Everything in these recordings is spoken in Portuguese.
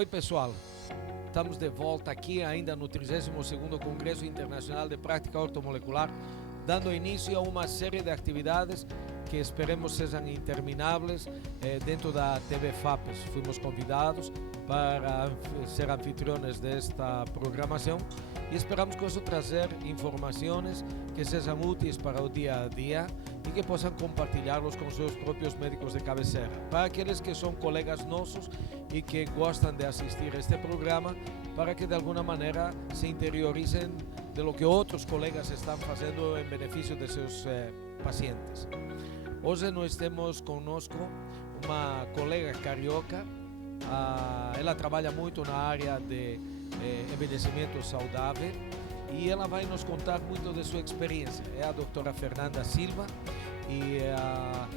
Oi pessoal, estamos de volta aqui ainda no 32º Congresso Internacional de Prática Ortomolecular, dando início a uma série de atividades que esperemos sejam intermináveis dentro da TV FAPES. Fomos convidados para ser anfitriones desta programação e esperamos com isso trazer informações que sejam úteis para o dia a dia e que possam compartilhá-los com seus próprios médicos de cabeceira. Para aqueles que são colegas nossos e que gostam de assistir a este programa, para que de alguma maneira se interiorizem de lo que outros colegas estão fazendo em benefício de seus pacientes. Hoje nós temos conosco uma colega carioca. Ela trabalha muito na área de envelhecimento saudável e ela vai nos contar muito de sua experiência. É a doutora Fernanda Silva. E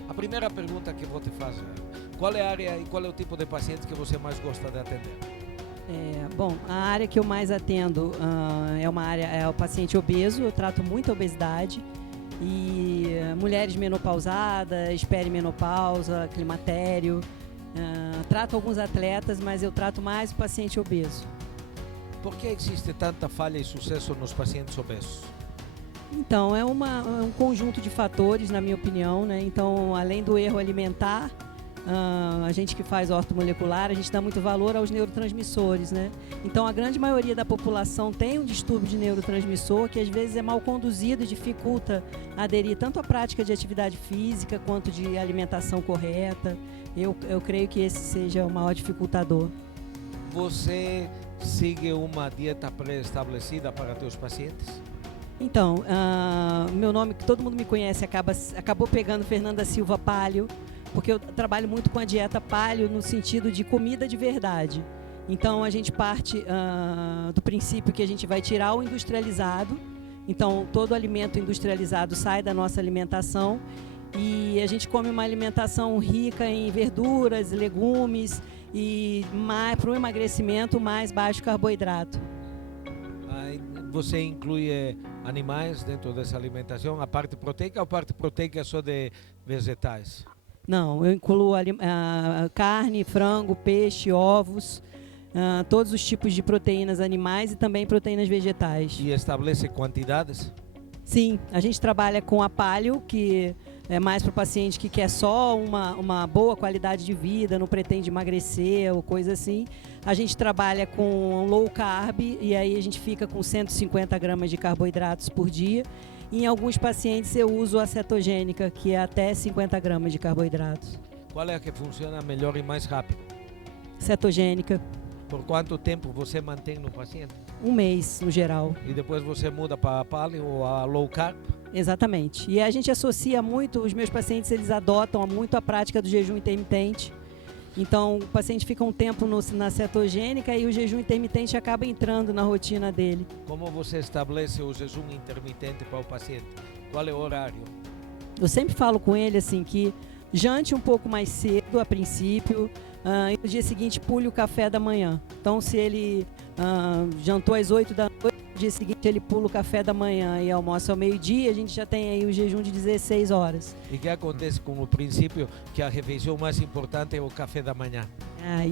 a primeira pergunta que vou te fazer: qual é a área e qual é o tipo de paciente que você mais gosta de atender? Bom, a área que eu mais atendo é o paciente obeso. Eu trato muita obesidade e mulheres menopausadas, perimenopausa, climatério. Trato alguns atletas, mas eu trato mais o paciente obeso. Por que existe tanta falha e sucesso nos pacientes obesos? Então, é um conjunto de fatores, na minha opinião, né? Então, além do erro alimentar, a gente que faz ortomolecular, a gente dá muito valor aos neurotransmissores, né? Então, a grande maioria da população tem um distúrbio de neurotransmissor que às vezes é mal conduzido e dificulta aderir tanto à prática de atividade física quanto de alimentação correta. Eu creio que esse seja o maior dificultador. Você segue uma dieta pré-estabelecida para teus pacientes? Então, meu nome, que todo mundo me conhece, acabou pegando Fernanda Silva Paleo, porque eu trabalho muito com a dieta paleo no sentido de comida de verdade. Então, a gente parte do princípio que a gente vai tirar o industrializado. Então, todo alimento industrializado sai da nossa alimentação e a gente come uma alimentação rica em verduras, legumes e para o emagrecimento mais baixo carboidrato. Você inclui animais dentro dessa alimentação? A parte proteica ou a parte proteica é só de vegetais? Não, eu incluo carne, frango, peixe, ovos, todos os tipos de proteínas animais e também proteínas vegetais. E estabelece quantidades? Sim, a gente trabalha com a paleo, que é mais para o paciente que quer só uma boa qualidade de vida, não pretende emagrecer ou coisa assim. A gente trabalha com low carb e aí a gente fica com 150 gramas de carboidratos por dia. E em alguns pacientes eu uso a cetogênica, que é até 50 gramas de carboidratos. Qual é a que funciona melhor e mais rápido? Cetogênica. Por quanto tempo você mantém no paciente? Um mês, no geral. E depois você muda para a paleo ou a low carb? Exatamente. E a gente associa muito, os meus pacientes eles adotam muito a prática do jejum intermitente. Então o paciente fica um tempo na cetogênica e o jejum intermitente acaba entrando na rotina dele. Como você estabelece o jejum intermitente para o paciente? Qual é o horário? Eu sempre falo com ele assim que jante um pouco mais cedo a princípio e no dia seguinte pule o café da manhã. Então se ele jantou às 8 da noite, no dia seguinte ele pula o café da manhã e almoça ao meio-dia, a gente já tem aí o jejum de 16 horas. E o que acontece com o princípio que a refeição mais importante é o café da manhã?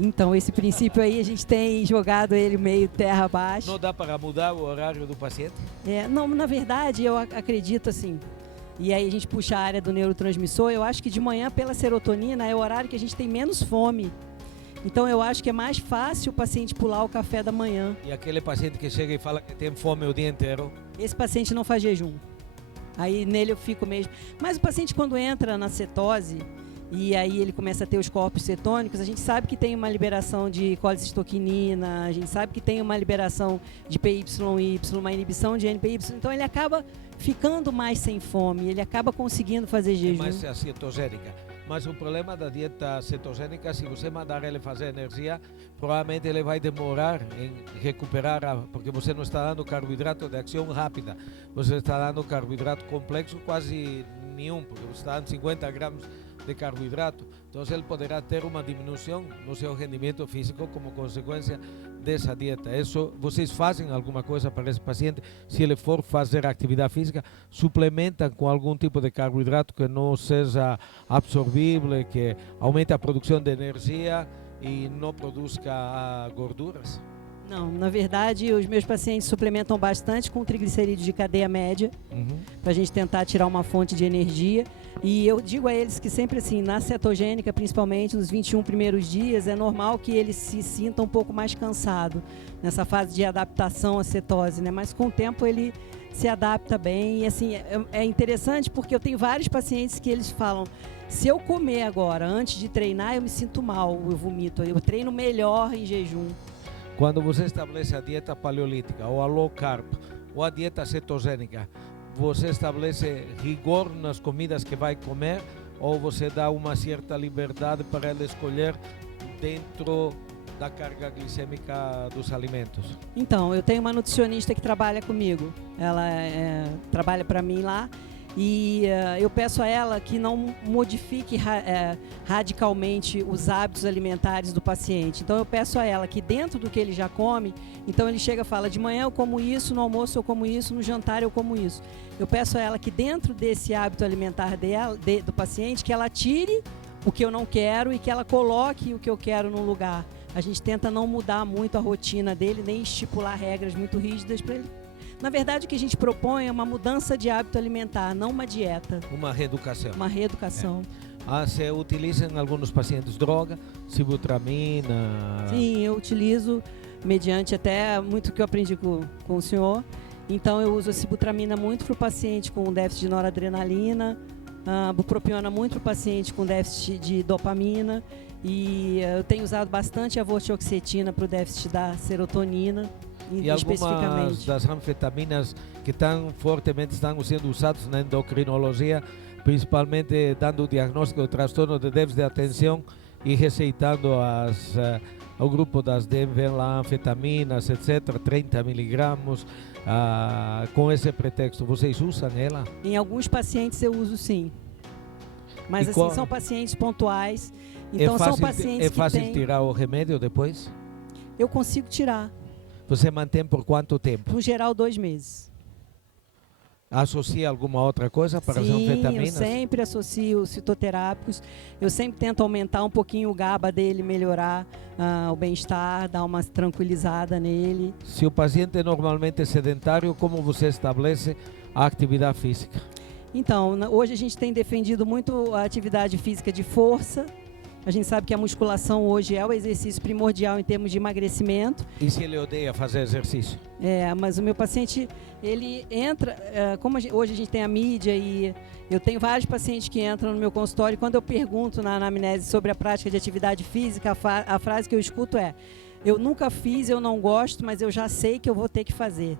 Então esse princípio aí a gente tem jogado ele meio terra abaixo. Não dá para mudar o horário do paciente? Não, na verdade eu acredito assim, e aí a gente puxa a área do neurotransmissor, eu acho que de manhã pela serotonina é o horário que a gente tem menos fome. Então eu acho que é mais fácil o paciente pular o café da manhã. E aquele paciente que chega e fala que tem fome o dia inteiro? Esse paciente não faz jejum. Aí nele eu fico mesmo. Mas o paciente quando entra na cetose e aí ele começa a ter os corpos cetônicos, a gente sabe que tem uma liberação de colicistoquinina, a gente sabe que tem uma liberação de PYY, uma inibição de NPY, então ele acaba ficando mais sem fome, ele acaba conseguindo fazer jejum. Mais a cetogênica. Mas o problema da dieta cetogênica, se você mandar ele fazer energia, provavelmente ele vai demorar em recuperar, porque você não está dando carboidrato de ação rápida, você está dando carboidrato complexo quase nenhum, porque você está dando 50 gramas de carboidrato, então ele poderá ter uma diminuição no seu rendimento físico como consequência dessa dieta. Isso, vocês fazem alguma coisa para esse paciente? Se ele for fazer atividade física, suplementam com algum tipo de carboidrato que não seja absorvível, que aumente a produção de energia e não produza gorduras? Não, na verdade, os meus pacientes suplementam bastante com triglicerídeos de cadeia média, para a gente tentar tirar uma fonte de energia. E eu digo a eles que sempre assim, na cetogênica, principalmente nos 21 primeiros dias, é normal que eles se sintam um pouco mais cansado nessa fase de adaptação à cetose, né? Mas com o tempo ele se adapta bem. E assim, é interessante porque eu tenho vários pacientes que eles falam: se eu comer agora, antes de treinar, eu me sinto mal, eu vomito, eu treino melhor em jejum. Quando você estabelece a dieta paleolítica, ou a low carb, ou a dieta cetogênica, você estabelece rigor nas comidas que vai comer, ou você dá uma certa liberdade para ele escolher dentro da carga glicêmica dos alimentos? Então, eu tenho uma nutricionista que trabalha comigo, ela trabalha para mim lá, e eu peço a ela que não modifique radicalmente os hábitos alimentares do paciente. Então eu peço a ela que dentro do que ele já come, então ele chega e fala: de manhã eu como isso, no almoço eu como isso, no jantar eu como isso. Eu peço a ela que dentro desse hábito alimentar do paciente, que ela tire o que eu não quero e que ela coloque o que eu quero no lugar. A gente tenta não mudar muito a rotina dele, nem estipular regras muito rígidas para ele. Na verdade, o que a gente propõe é uma mudança de hábito alimentar, não uma dieta. Uma reeducação. Uma reeducação. Você utiliza em alguns pacientes droga, sibutramina? Sim, eu utilizo, mediante até muito que eu aprendi com o senhor. Então, eu uso a sibutramina muito para o paciente com déficit de noradrenalina, a bupropiona muito para o paciente com déficit de dopamina, e eu tenho usado bastante a vortioxetina para o déficit da serotonina. E algumas das anfetaminas que tão fortemente estão sendo usadas na endocrinologia, principalmente dando o diagnóstico do transtorno de déficit de atenção e receitando ao grupo das anfetaminas, etc., 30 miligramas, com esse pretexto. Vocês usam ela? Em alguns pacientes eu uso, sim. Mas assim, são pacientes pontuais. Então são pacientes que fácil tirar o remédio depois? Eu consigo tirar. Você mantém por quanto tempo? No geral, 2 meses. Associa alguma outra coisa para as anfetaminas? Sim, eu sempre associo citoterápicos. Eu sempre tento aumentar um pouquinho o GABA dele, melhorar o bem-estar, dar uma tranquilizada nele. Se o paciente é normalmente sedentário, como você estabelece a atividade física? Então, hoje a gente tem defendido muito a atividade física de força. A gente sabe que a musculação hoje é o exercício primordial em termos de emagrecimento. E se ele odeia fazer exercício? Mas o meu paciente, ele entra, como hoje a gente tem a mídia e eu tenho vários pacientes que entram no meu consultório, e quando eu pergunto na anamnese sobre a prática de atividade física, a frase que eu escuto é: eu nunca fiz, eu não gosto, mas eu já sei que eu vou ter que fazer.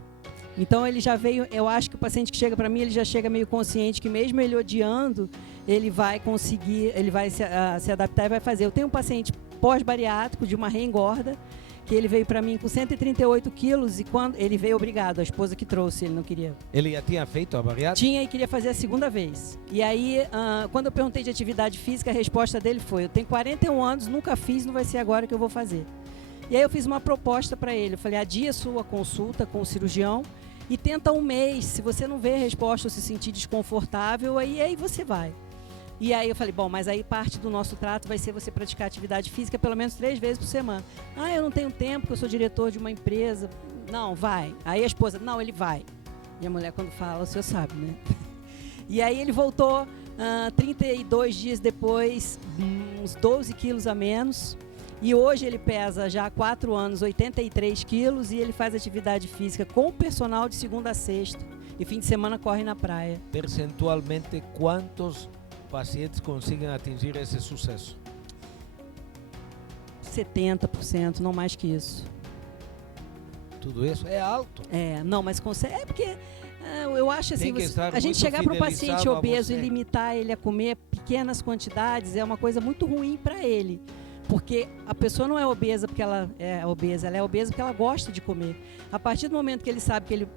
Então ele já veio, eu acho que o paciente que chega para mim, ele já chega meio consciente que mesmo ele odiando, ele vai conseguir, ele vai se adaptar e vai fazer. Eu tenho um paciente pós-bariátrico de uma reengorda, que ele veio para mim com 138 quilos e quando ele veio obrigado, a esposa que trouxe, ele não queria. Ele já tinha feito a bariátrica? Tinha e queria fazer a segunda vez. E aí, quando eu perguntei de atividade física, a resposta dele foi: eu tenho 41 anos, nunca fiz, não vai ser agora que eu vou fazer. E aí eu fiz uma proposta para ele, eu falei: adia sua consulta com o cirurgião e tenta 1 mês, se você não vê a resposta ou se sentir desconfortável, aí você vai. E aí eu falei: bom, mas aí parte do nosso trato vai ser você praticar atividade física pelo menos 3 vezes por semana. Eu não tenho tempo, porque eu sou diretor de uma empresa. Não, vai. Aí a esposa: não, ele vai. E a mulher, quando fala, o senhor sabe, né? E aí ele voltou 32 dias depois, uns 12 quilos a menos. E hoje ele pesa já há 4 anos, 83 quilos, e ele faz atividade física com o personal de segunda a sexta. E fim de semana corre na praia. Percentualmente, quantos pacientes conseguem atingir esse sucesso? 70%, não mais que isso. Tudo isso é alto. Não, mas consegue. É porque eu acho assim, a gente chegar para um paciente obeso e você. Limitar ele a comer pequenas quantidades é uma coisa muito ruim para ele. Porque a pessoa não é obesa porque ela é obesa, ela é obesa porque ela gosta de comer. A partir do momento que ele sabe que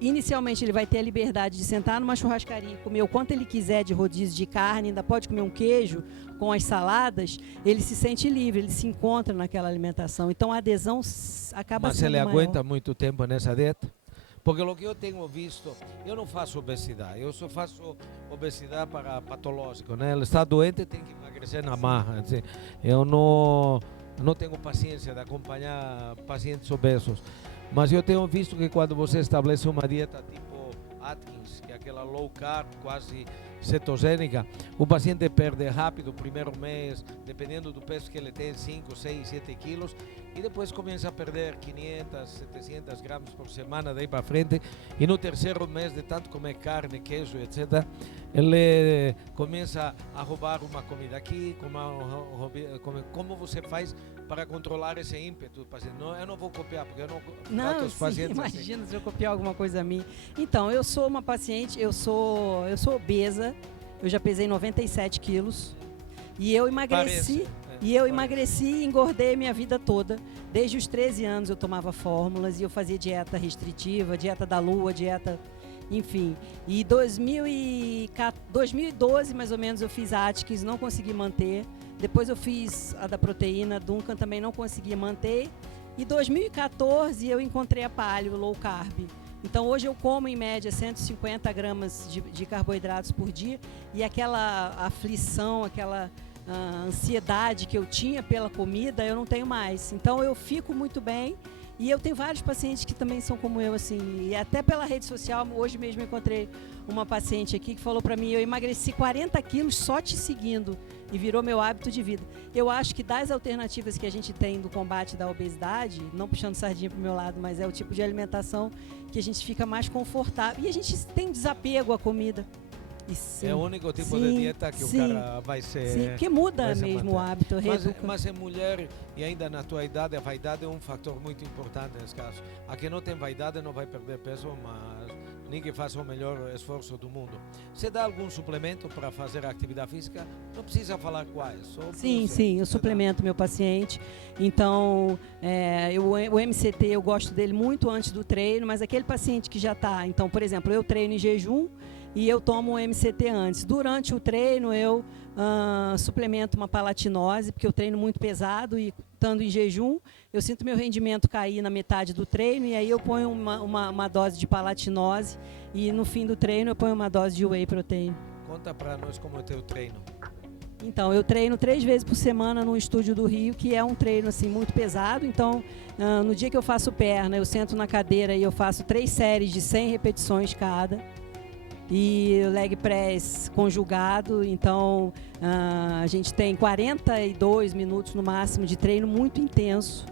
inicialmente ele vai ter a liberdade de sentar numa churrascaria e comer o quanto ele quiser de rodízio de carne, ainda pode comer um queijo com as saladas, ele se sente livre, ele se encontra naquela alimentação. Então a adesão acaba sendo sendo maior. Mas ele aguenta maior. muito tempo nessa dieta? Porque o que eu tenho visto, eu não faço obesidade, eu só faço obesidade para patológico, né? Ele está doente, tem que emagrecer na marra. Eu não tenho paciência de acompanhar pacientes obesos, mas eu tenho visto que quando você estabelece uma dieta tipo Atkins, que é aquela low carb, quase cetogênica, o paciente perde rápido o primeiro mês, dependendo do peso que ele tem, 5, 6, 7 quilos, e depois começa a perder 500, 700 gramas por semana daí para frente, e no terceiro mês de tanto comer carne, queijo, etc., ele começa a roubar uma comida aqui, como você faz para controlar esse ímpeto? Não, eu não vou copiar, porque eu não trato os pacientes imagina assim. se eu copiar alguma coisa minha. Então, eu sou uma paciente, eu sou obesa, eu já pesei 97 quilos, e eu emagreci, emagreci e engordei minha vida toda. Desde os 13 anos eu tomava fórmulas e eu fazia dieta restritiva, dieta da lua, dieta... Enfim, e 2012 mais ou menos eu fiz Atkins, não consegui manter. Depois eu fiz a da proteína, Duncan, também não consegui manter. E 2014 eu encontrei a paleo, low carb. Então hoje eu como em média 150 gramas de carboidratos por dia, e aquela aflição, aquela ansiedade que eu tinha pela comida, eu não tenho mais. Então eu fico muito bem. E eu tenho vários pacientes que também são como eu, assim, e até pela rede social. Hoje mesmo eu encontrei uma paciente aqui que falou para mim: eu emagreci 40 quilos só te seguindo, e virou meu hábito de vida. Eu acho que das alternativas que a gente tem do combate da obesidade, não puxando sardinha pro meu lado, mas é o tipo de alimentação que a gente fica mais confortável, e a gente tem desapego à comida. Sim, é o único tipo de dieta que o cara vai ser... Sim, porque muda mesmo o hábito. Mas é mulher, e ainda na tua idade, a vaidade é um fator muito importante nesse caso. A que não tem vaidade não vai perder peso, mas ninguém faz o melhor esforço do mundo. Você dá algum suplemento para fazer atividade física? Não precisa falar quais. Sim, eu suplemento meu paciente. Então, o MCT eu gosto dele muito antes do treino, mas aquele paciente que já está... Então, por exemplo, eu treino em jejum, e eu tomo um MCT antes. Durante o treino, eu suplemento uma palatinose, porque eu treino muito pesado, e estando em jejum, eu sinto meu rendimento cair na metade do treino, e aí eu ponho uma dose de palatinose, e no fim do treino eu ponho uma dose de whey protein. Conta para nós como é o teu treino. Então, eu treino 3 vezes por semana no estúdio do Rio, que é um treino assim, muito pesado. Então, no dia que eu faço perna, eu sento na cadeira e eu faço 3 séries de 100 repetições cada. E o leg press conjugado, então a gente tem 42 minutos no máximo de treino muito intenso,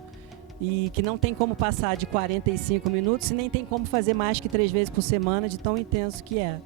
e que não tem como passar de 45 minutos, e nem tem como fazer mais que 3 vezes por semana, de tão intenso que é.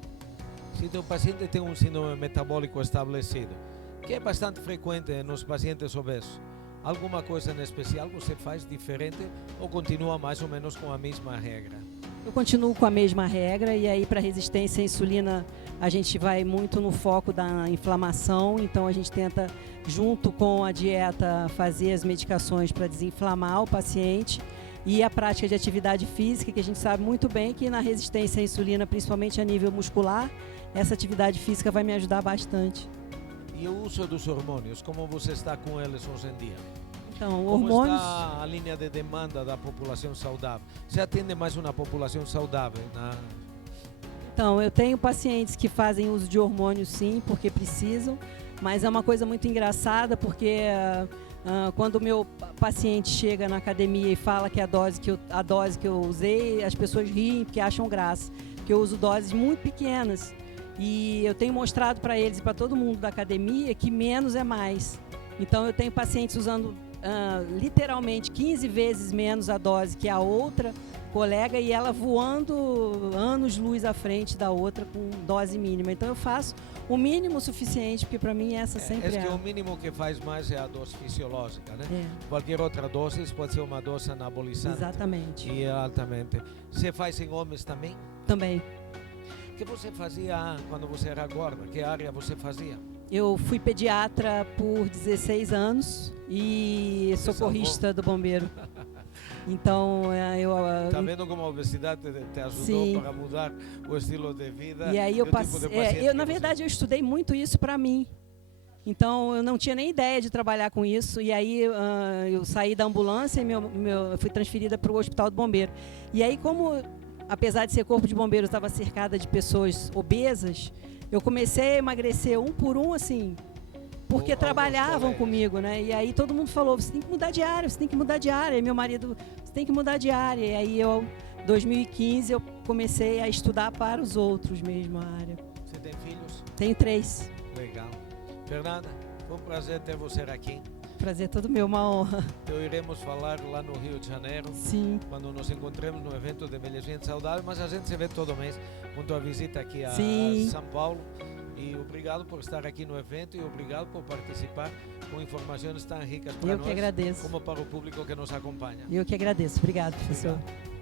Se o paciente tem um síndrome metabólico estabelecido, que é bastante frequente nos pacientes obesos, alguma coisa em especial você faz diferente, ou continua mais ou menos com a mesma regra? Eu continuo com a mesma regra, e aí para resistência à insulina a gente vai muito no foco da inflamação, então a gente tenta, junto com a dieta, fazer as medicações para desinflamar o paciente, e a prática de atividade física, que a gente sabe muito bem que na resistência à insulina, principalmente a nível muscular, essa atividade física vai me ajudar bastante. E o uso dos hormônios, como você está com eles hoje em dia? Então, como hormônios... está a linha de demanda da população saudável? Você atende mais uma população saudável? Então, eu tenho pacientes que fazem uso de hormônios, sim, porque precisam, mas é uma coisa muito engraçada, porque quando o meu paciente chega na academia e fala que a dose que eu usei, as pessoas riem porque acham graça, porque eu uso doses muito pequenas. E eu tenho mostrado para eles e para todo mundo da academia que menos é mais. Então, eu tenho pacientes usando literalmente 15 vezes menos a dose que a outra colega, e ela voando anos-luz à frente da outra com dose mínima. Então eu faço o mínimo suficiente, porque para mim essa sempre é. Que o mínimo que faz mais é a dose fisiológica, né? Qualquer outra dose pode ser uma dose anabolizante. Exatamente. E altamente. Você faz em homens também? Também. O que você fazia quando você era gorda? Que área você fazia? Eu fui pediatra por 16 anos e socorrista do bombeiro. Então, Tá vendo como a obesidade te ajudou para mudar o estilo de vida? E aí eu passei... na verdade, eu estudei muito isso para mim. Então, eu não tinha nem ideia de trabalhar com isso. E aí, eu saí da ambulância e eu fui transferida para o Hospital do Bombeiro. E aí, como, apesar de ser corpo de bombeiro, eu estava cercada de pessoas obesas, eu comecei a emagrecer um por um, assim, porque alguns trabalhavam colegas. comigo, né? E aí todo mundo falou, você tem que mudar de área, você tem que mudar de área. E meu marido, você tem que mudar de área. E aí eu, 2015, eu comecei a estudar para os outros mesmo a área. Você tem filhos? Tenho 3. Legal. Fernanda, foi um prazer ter você aqui. Prazer todo meu, uma honra. Então iremos falar lá no Rio de Janeiro, Sim. quando nos encontremos no evento de envelhecimento saudável, mas a gente se vê todo mês com tua visita aqui a Sim. São Paulo. E obrigado por estar aqui no evento e obrigado por participar com informações tão ricas para Eu que nós, agradeço. como para o público que nos acompanha. Eu que agradeço. Obrigado, professor. Obrigado.